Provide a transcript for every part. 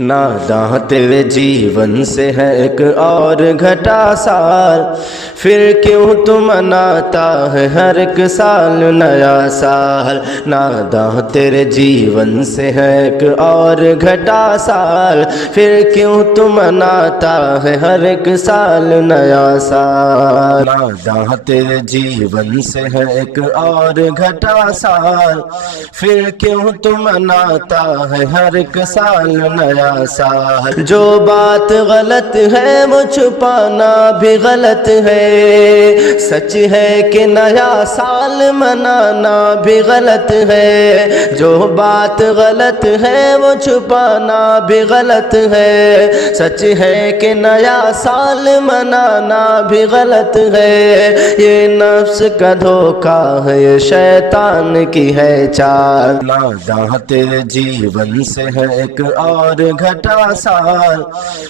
ناداں تیرے جیون سے ہے ایک اور گھٹا سال، پھر کیوں تو مناتا ہے ہر ایک سال نیا سال۔ ناداں تیرے جیون سے ہے ایک اور گھٹا سال، پھر کیوں تو مناتا ہے ہر ایک سال نیا سال۔ ناداں تیرے جیون سے ہے ایک اور گھٹا سال، پھر کیوں تو مناتا ہے ہر ایک سال نیا سال۔ جو بات غلط ہے وہ چھپانا بھی غلط ہے، سچ ہے کہ نیا سال منانا بھی غلط ہے۔ جو بات غلط ہے وہ چھپانا بھی غلط ہے، سچ ہے کہ نیا سال منانا بھی غلط ہے۔ یہ نفس کا دھوکہ ہے، یہ شیطان کی ہے چال۔ ناداں تیرے جیون سے ہے ایک اور گھٹا سال،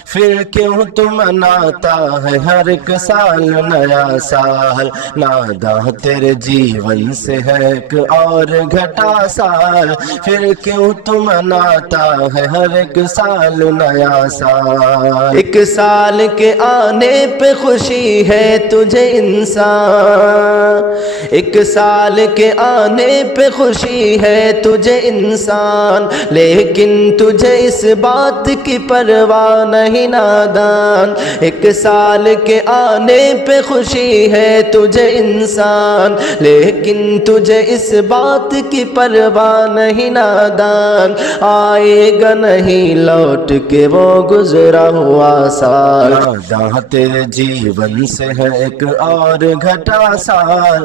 پھر کیوں تو مناتا ہے ہر ایک سال نیا سال۔ ناداں تیرے جیون سے ہے ایک اور گھٹا سال، پھر کیوں تو مناتا ہے ہر ایک سال نیا سال۔ ایک سال کے آنے پہ خوشی ہے تجھے انسان، ایک سال کے آنے پہ خوشی ہے تجھے انسان، لیکن تجھے اس بات کی پرواہ نہیں نادان۔ ایک سال کے آنے پہ خوشی ہے تجھے انسان، لیکن تجھے اس بات کی پرواہ نہیں نادان۔ آئے گا نہیں لوٹ کے وہ گزرا ہوا سال۔ ناداں تیرے جیون سے ہے ایک اور گھٹا سال،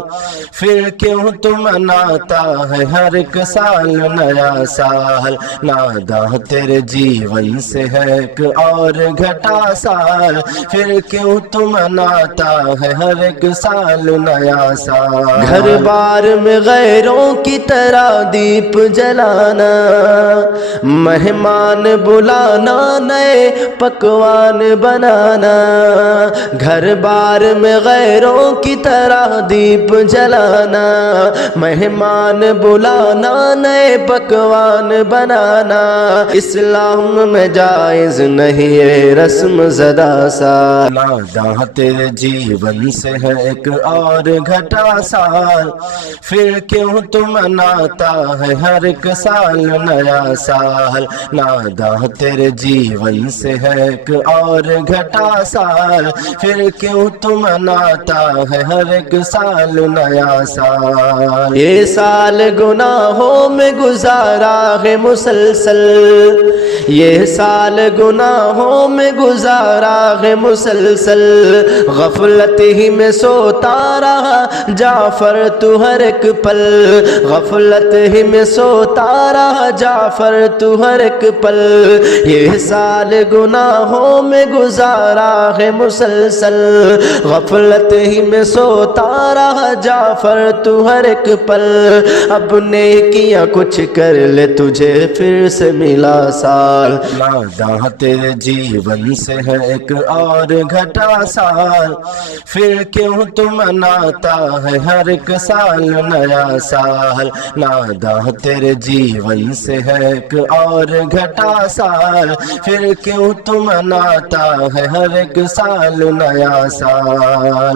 پھر کیوں تو مناتا ہے ہر ایک سال نیا سال۔ ناداں تیرے جیون سے ہے ایک اور گھٹا سال، پھر کیوں تو مناتا ہے ہر ایک سال نیا سال۔ گھر بار میں غیروں کی طرح دیپ جلانا، مہمان بلانا، نئے پکوان بنانا۔ گھر بار میں غیروں کی طرح دیپ جلانا، مہمان بلانا، نئے پکوان بنانا۔ اسلام میں جائز نہیں یہ رسم زدہ سال۔ ناداں تیرے جیون سے ہے ایک اور گھٹا سال، پھر کیوں تو مناتا ہے ہر ایک سال نیا سال۔ ناداں تیرے جیون سے ہے ایک اور گھٹا سال، پھر کیوں تو مناتا ہے ہر ایک سال نیا سال۔ یہ سال گناہوں میں گزارا ہے مسلسل، یہ سال گناہوں میں گزارا ہے مسلسل۔ غفلت ہی میں سوتا رہا جعفر تو ہر ایک پل، غفلت ہی میں سوتا رہا جعفر تو ہر ایک پل۔ یہ سال گناہوں میں گزارا ہے مسلسل، غفلت ہی میں سوتا رہا جعفر تو ہر ایک پل۔ اب نیکیاں کچھ کر لے تجھے پھر سے ملا سال۔ ناداں تیرے جیون سے ہے ایک اور گھٹا سال، پھر کیوں تو مناتا ہے ہر ایک سال نیا سال۔ ناداں تیرے جیون سے ہے ایک اور گھٹا سال، پھر کیوں تو مناتا ہے ہر ایک سال نیا سال۔